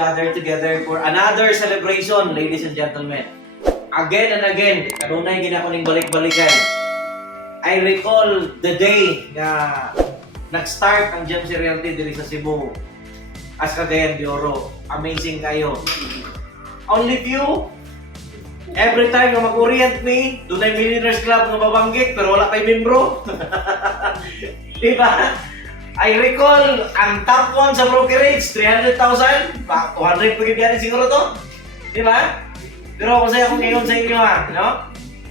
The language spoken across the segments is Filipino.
gathered together for another celebration, ladies and gentlemen. Again and again, kanunay ginako ning balik-balikan. I recall the day na nag-start ang Gemsi Realty diri sa Cebu as Cagayan de Oro. Amazing kayo. Only few, every time na mag-orient me, dunay Millionaires Club nga mabanggit pero wala kay membro. Diba? I recall ang top 1 sa brokerage, 300,000. 200 pa ganyan siguro to. Diba? Pero masaya ko ngayon sa inyo no?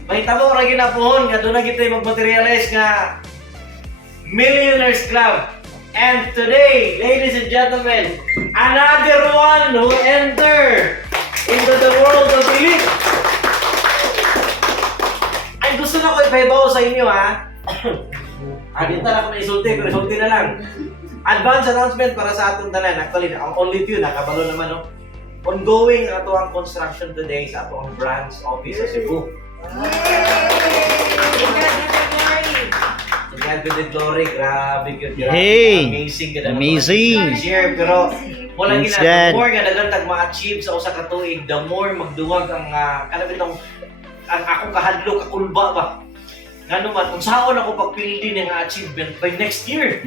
Mahitabo ra ginapuhon nga doon na kita mag-materialize nga Millionaires Club. And today, ladies and gentlemen, another one who enter into the world of elite. Ay, gusto na ko ipahibaw sa inyo dito na ako may isulti, pero isulti na lang. Advance announcement para sa atong tanan. Actually, ang only few, nakabalo naman ongoing ang ato ang construction today sa ato ang branch office sa Cebu. God be the glory, grabe yun. Hey! Amazing. Amazing! Share, pero wala Thanks, the God. more nga nagantag ma-achieve sa usa ka tuig, the more magduwag ang kanabitong ang akong kahadlo kakulba ba. Ngano man, kung saan ako pagpildi ng achievement by next year.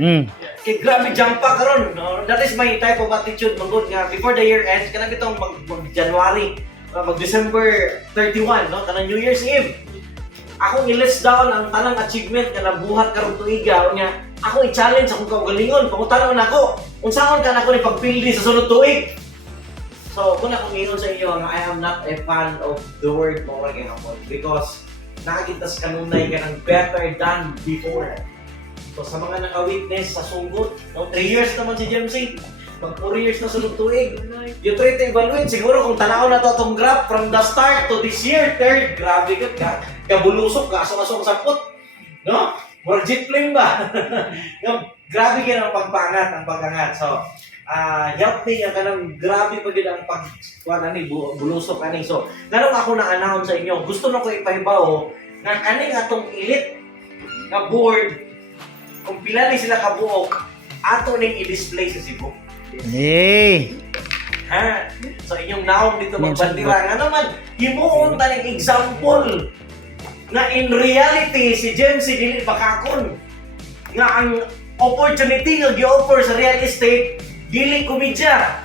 Kay grabe jump pa karon. No? That is my type of attitude mangod nga before the year ends kanang bitong mag-January, mag-December 31, no? Kanang New Year's Eve. Ako i-list down ang tanang achievement nga nabuhat karong tuiga nya. Ako i-challenge akong kaugalingon, pangutanon nako. Unsaon ka nako ni pagpildi sa sunod tuig? So, kung ako ngayon sa inyo, I am not a fan of the word more gihapon because nakakita sa kanunay ka ng better than before. So sa mga naka-witness sa sugod, 3 years naman si Gemsi, mag 4 years na sunod tuig. You try to evaluate, siguro kung tanaw na to itong graph from the start to this year, third, grabe ka, kabulusok, kaasong-asong sapot. No? Murag jet plane ba? Grabe ka ng pagpangat, ang pagkangat. So, help me nga kanang grabe pa din ang bulusok ani. So, ganun ako na-announce sa inyo. Gusto na ko ipahibaw na kaning atong elite na board kung pila ni sila kabuok ato ning i-display sa Cebu. Hey! So inyong naong dito magbandira nga naman himuon ta ning example na in reality si Gemsi dili pakakon nga ang opportunity nga gi-offer sa real estate dili komedya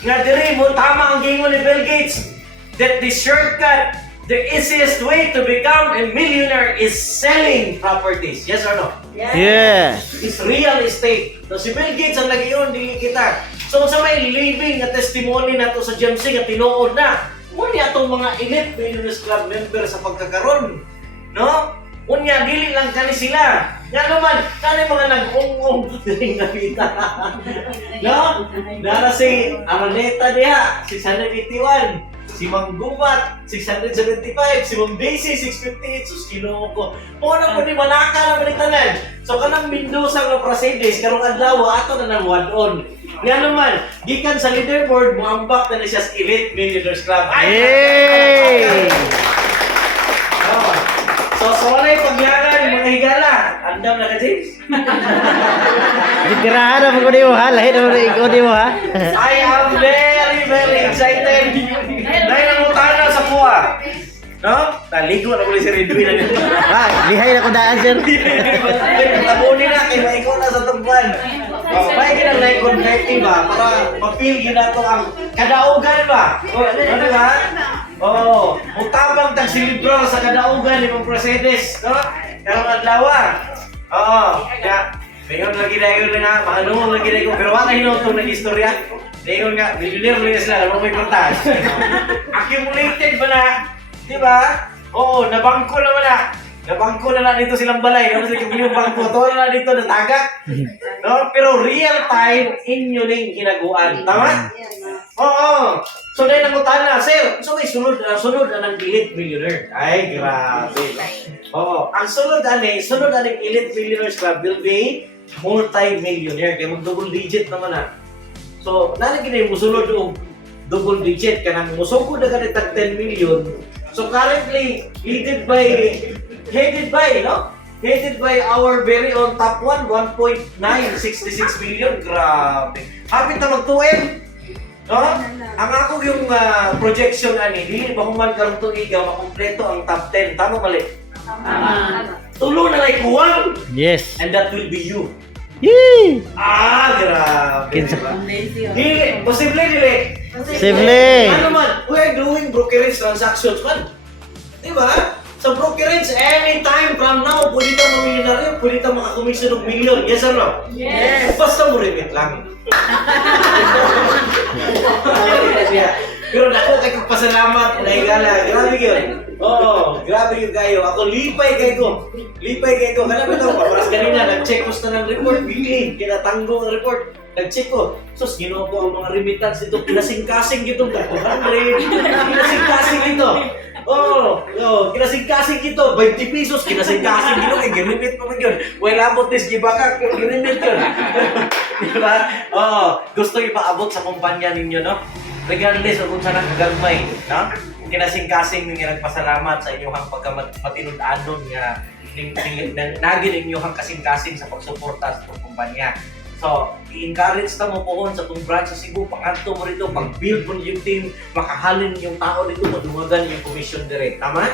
nga diri mo tama ang gingon ni Bill Gates that the shortcut, the easiest way to become a millionaire is selling properties. Yes or no? Yes! It's real estate. So si Bill Gates ang nag-iyon dili kita. So sa may living nga testimony nato sa Gemsi nga tinuod na unya atong mga elite Millionaires Club member sa pagkakaroon, no? Unya dili lang kani sila. Nga naman, kani mga nag-ung-ung ding nakita. No? Nara si Araneta diha, 681. Si Mang Gumat, 675. Si Mang Daisy, 658. Sus, kinuha ko. Muna po ni Malaka na tanan. So, kanang Mendoza nga Prasedes, karong adlaw, ato na ng one-on. Nga naman, gikan sa leaderboard, muambak na siya sa Elite Millionaires Club. Hey! So, walay pagyaran, mga higala. Andam na ka, James? Digirahan na mo mo ha? Lahit na mo ha? I am very, very excited. Dahil ang utana sa kuha. No? Taligo na muli si Ridwin. Lihay na ko daan, sir. Tabunin na, kaya maikaw na sa tungkuan. May kinang naikon kahit ba? Para ma-feel yun na ito ang kadaugan ba? Ano ba? Oo. Mutabang tagsilibro sa kadaugan ni Mang Prasedes. No? Karong adlawa. Oo. Kaya, mayroon lagi na yun nga, maanong lagi na yun. Pero wala hinotong nag-istorya. Mayroon nga, millionaire rin sila, alam mo may kortas. Accumulated ba na? Di ba? Oo, nabangko naman na. Nabangko na dito silang balay. Kapag sila yung bangko, ito na dito natagak. No? Pero real time, inyo ning hinaguan. Tama? Oo. So dahil nangutan na, sir, so may sunod na ng Elite Millionaire. Ay, grabe. Oo. Ang sunod na Elite Millionaires Club will be multi-millionaire. Kaya mag-double digit naman na. So, nalagyan na yung musunod yung double digit. Kaya nang musugod na ganit 10 million. So currently, headed by our very own top 1, 1.966 million. Grabe. Hapit na mag 2M. No? Ang ako yung projection ani, dili ba human karong tuiga makumpleto ang top 10. Tama mali? Tulo na lay kuwang Yes. and that will be you. Yee! Grabe. Kinsa- Diba? Dili, posible dili. Posible. Ano man, we are doing brokerage transactions man. Diba? Sa brokerage, anytime from now, pwede ka mamilionaryo, pwede ka makakomisyon ng milyon. Yes or no? Yes. Basta mo remit lang. Pero ako kay pasalamat na igala. Grabe yun. Oo, grabe yun kayo. Ako lipay kayo. Lipay kayo. Kaya ba ito? Paras kanina, nag-check ko sa ng report. Bili, kinatanggo ang report. Nag-check ko. Sus, ginawa ko ang mga remittance dito. Kinasing-kasing dito. Kinasing-kasing dito. Oh, kinasing-kasing dito. 20 pesos, kinasing-kasing dito. Kaya ginimit pa man yun. Well, abot this gibaka. Ginimit yun. Diba? Oh, gusto ipaabot sa kumpanya ninyo, no? Regardless kung saan ang kagagmay, no? Kinasing-kasing nga nagpasalamat sa inyong matinud-anon nga naging inyong kasing-kasing sa pagsuporta sa kumpanya. So, i-encourage na mo po sa itong branch sa Cebu, panganto mo rito, pag-build mo yung team, makahalin yung tao dito, madungagan yung commission direct. Tama?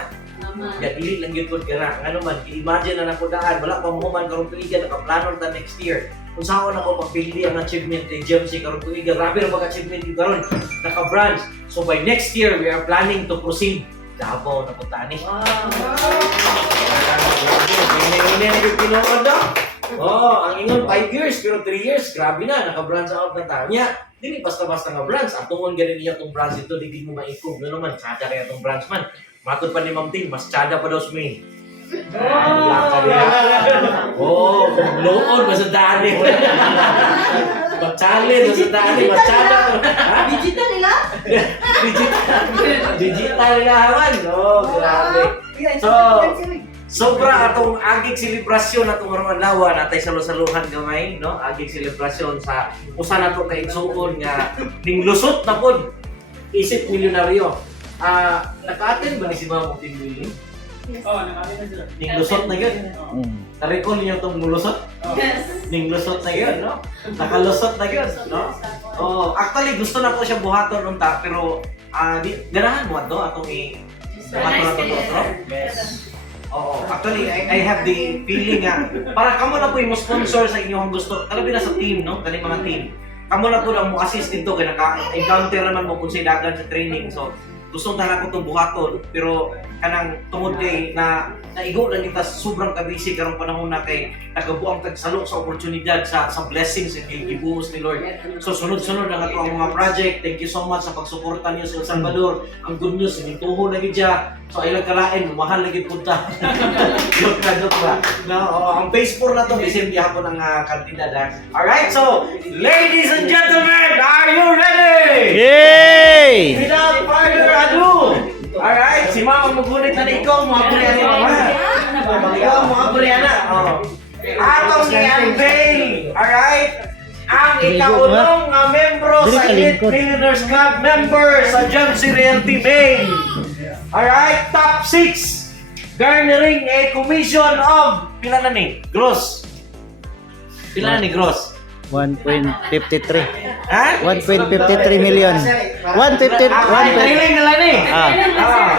Ya, dili lang yun kung kira. Ano man, i-imagine na napunaan, wala pa mo man karong tuiga, nakaplano na next year. Kung saan ako pagpili ang achievement ni GMC karong tuiga, grabe na pag-achievement yung karon, naka-branch. So by next year, we are planning to proceed. Davao na puntaan eh. Hindi yung pinood na. Oh, ang ingon 5 years, pero 3 years, grabe na, naka-branch out na tayo. Nya, dili basta-basta nga branch. At tungkol ganin niya itong branch ito, di mo ma-improve. Ano naman, tsada kaya itong branch man. Matod pa ni Ma'am Ting, mas tsada pa daw sa main. Oo, noon, mas dali. Mag-challenge, mas dali, mas tsada. Digital nila? Digital nila haman. Oh, grabe. So, sobra atong agig selebrasyon atong karong adlaw natay salusaluhan gamay, no? Agig selebrasyon sa usa nato kay igsuon nga ning lusot na pod isip milyonaryo. Naka-attend ba ni si Ma'am Ting Willie? Oo, nakakita sila. Ning lusot na yun. Na-recall niyo itong mulusot? Yes. Ning lusot na yun, no? Nakalusot na yun, no? Oh, actually gusto na ko siya buhaton unta pero ganahan mo ato atong buhaton na to, no? Oo, actually, I have the feeling nga, para kamo na po yung sponsor sa inyong gusto, kalabi na sa team, no? Kani mga team. Kamo na po ang mo-assist dito, kaya naka-encounter naman mo kung siya dagan sa training. So, gustong tanan ko itong buhaton, pero kanang tungod kay na naigo lang kita sobrang kabisi karong panahon na kay nagabuang tagsalo sa oportunidad sa blessings and gibuhos ni Lord. So sunod-sunod na nga ang mga project. Thank you so much sa pagsuporta niyo sa El Salvador. Ang good news, yung tuho lagi dyan. So ay lang kalain, mahal lagi punta. Joke ba? No, ang base 4 na to, bisin hapon ang kantidad. Alright, so ladies and gentlemen, are you ready? Yay! Without further ado, alright, si Mama magunit na ikaw, mga Brianna. Ikaw, mga Brianna. Atong i-unveil, alright, ang ikaulong nga membro sa Elite Millionaires Club member sa Jamsi Realty Main. Alright, top 6, garnering a commission of, pila na ni? Gross. Pila na ni gross? 1.53. Ha? 1.53 million. 150 Trailing na lang eh.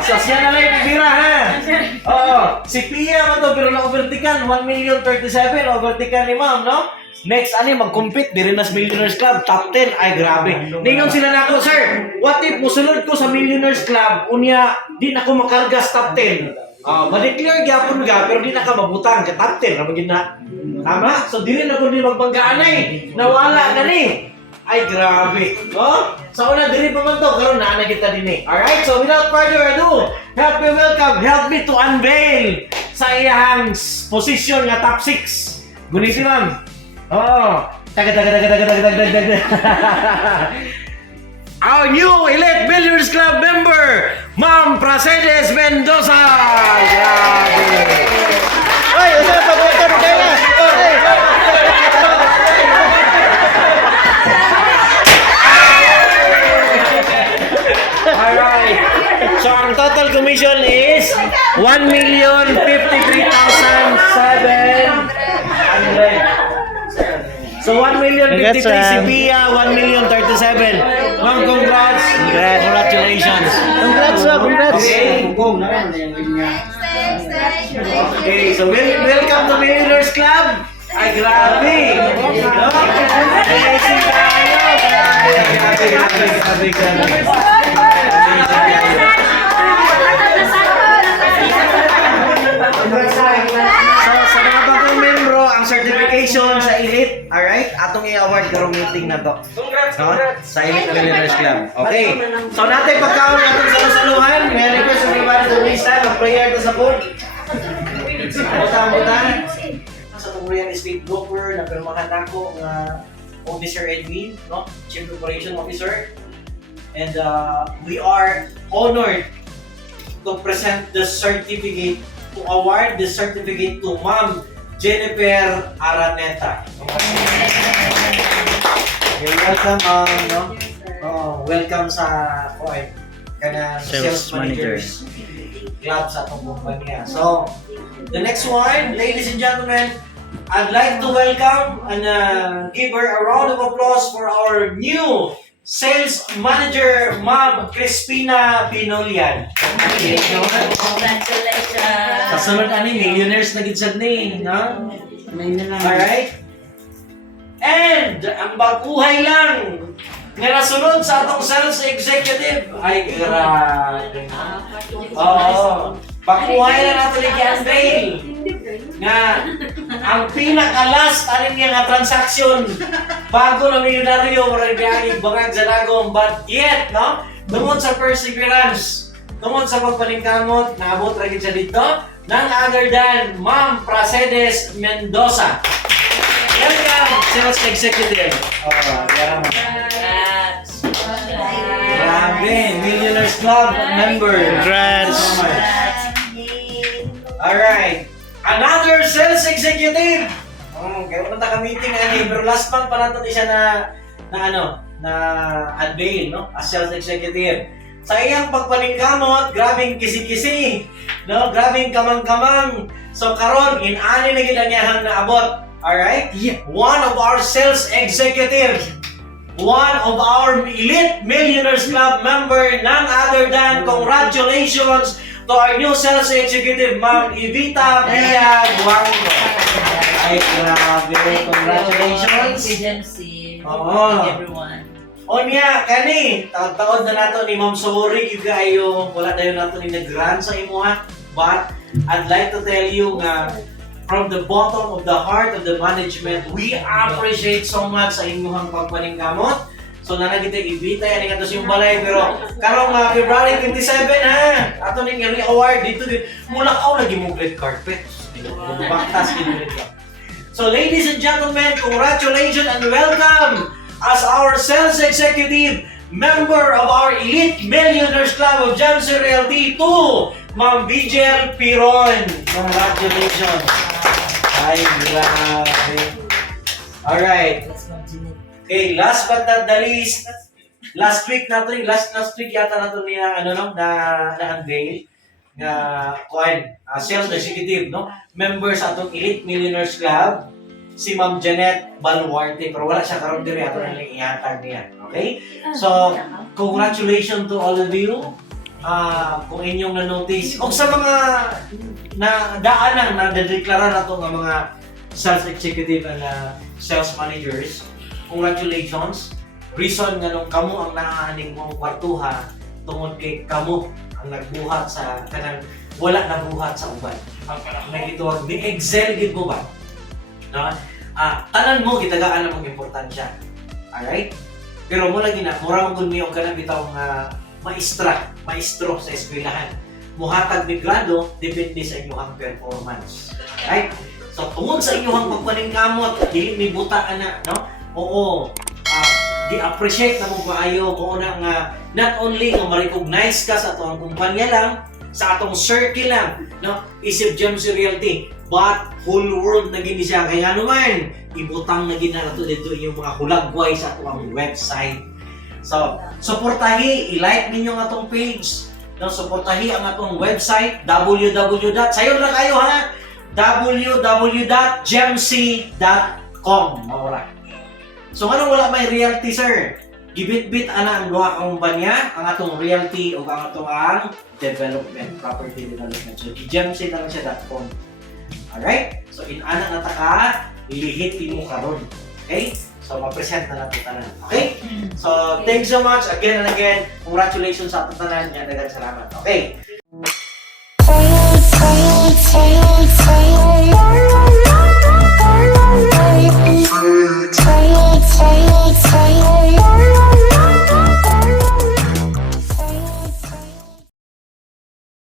So siya na lang yung bira ha. Oo. Si Pia mo to pero na-overtikan. 1,037,000 overtikan ni ma'am, no? Next, mag-compete. Di rin nas Millionaires Club. Top 10. Ay, grabe. Ningon sila na ako, sir. What if musunod ko sa Millionaires Club, unya, di na ako makarga sa top 10. Ma-declare gyapon ga, pero di na ka mabutang ka top 10. Ramagin na. Tama? So, di rin ako di magbanggaan eh. Nawala na ni. Ay, grabe. Oh? Sa una, di rin pa man to. Karoon na kita din eh. Alright, so without further ado, help me to unveil sa iyang position nga top 6. Guniti, ma'am. Oh. Our new Elite Millionaires Club member, Ma'am Pracedes Mendoza. Grabe. Ay, usa pa ko ito kaya. Alright. So ang total commission is 1,053,700. So 1,053 si Pia, 1,037. Ma'am, congrats. Congrats. Congratulations. Congrats, congrats. Okay. Okay, so welcome to Millionaires Club. Ay, grabe. No? Amazing tayo. Grabe. So, sa mga bagong membro, ang certification sa Elite, alright? Atong i-award karong meeting na to. Congrats, No? Sa Elite Millionaires Club. Okay. So, natin pagkaon natin sa saluhan. May request everybody to please stand of prayer to sa food. Buta-buta. Sa Korean State Broker, napirmahan ako nga Officer Edwin, no? Chief Operation Officer. And we are honored to present the certificate, to award the certificate to Ma'am Jennifer Araneta. Okay, welcome, no? Welcome sa Sales sales managers club sa atong kumpanya. So, the next one, ladies and gentlemen, I'd like to welcome and give her a round of applause for our new sales manager, Ma'am Crispina Binolian. Congratulations! Kasunod ani, millionaires na gid sad ni, no? Alright? And, ang baguhay lang nga nasunod sa atong sales executive, ay grabe. Oo. Baguhay lang nato ni Unveil nga ang pinaka-last alin nga transaction bago na milyonaryo murag biyahe bangag sa dagom, but yet, no? Tungod sa perseverance, tungod sa pagpaningkamot, naabot ra gid siya dito, none other than Ma'am Pracedes Mendoza. Welcome, sales executive. Yeah. Congrats! Grabe, Millionaires Club member. Congrats. Alright. Another sales executive. Kaya punta ka meeting ani, pero last month pa natin siya na unveil, no? As sales executive. Sa iyang pagpaningkamot, grabing kisi-kisi, no? Grabing kamang-kamang. So karon in-ani na gid ang iyang naabot. Alright? One of our sales executive, one of our Elite Millionaires Club member, none other than congratulations to our new sales executive, Ma'am Evita Pia Guango. Ay, grabe. Congratulations. Agency. Oo. Everyone. O niya, kani, taon na nato ni Ma'am Sorry, kayo, wala tayo nato ni nag-grant sa imo ha. But, I'd like to tell you nga, from the bottom of the heart of the management, we appreciate so much sa inyong pagpaningkamot. So nanagita ibita yan nga yung balay, pero karong February 27 ha, ato ning award dito mula ka lagi mo red carpet. Baktas din. So ladies and gentlemen, congratulations and welcome as our sales executive, member of our Elite Millionaires Club of Jamsi Realty to Ma'am BJL Piron. Congratulations. Ay, grabe. Alright. Okay, last but not the least, last week yata na ito niya, na-unveil, na sales executive, no? Member sa atong Elite Millionaires Club, si Ma'am Janet Baluarte, pero wala siya karoon din ato na ihatag niya. Okay? So, congratulations to all of you. Kung inyong na-notice, o sa mga daanan na nadeklara na ito ng mga sales executive and sales managers, congratulations. Reason nga nung kamo ang naaning mong kwartuha tungod kay kamo ang nagbuhat sa kanang wala na buhat sa uban. May gituwag ni excel gid mo ba? No? Tanan mo gitagaan ang importansya. Alright? Pero mo lagi na mura mo gud mi og kanang bitaw nga maestro sa eskwelahan. Muhatag ni grado depende sa inyong performance. Right? So tungod sa inyong pagpaningkamot, dili mi buta ana, no? Oo. Di-appreciate na mo kaayo mo na nga not only nga ma-recognize ka sa atong kumpanya lang, sa atong circle lang, no? Isip Jamsi Realty, but whole world na gini siya. Kaya naman, ibutang na gina nato dito yung mga hulagway sa atong website. So, suportahi, i-like ninyo ang atong page, no? Suportahi ang atong website, sayo na kayo ha, www.gemc.com. Maura. So, anong wala may realty, sir? gibit-bit ana ang duha ka kumpanya, ang atong realty o ang atong development, property development. So ggemc.com. Alright? So ana na ta ka lihit mo karon. Okay? So ma-present na natin tanan. Okay? So thanks so much again and again. Congratulations sa ating tanan. Daghang salamat. Okay?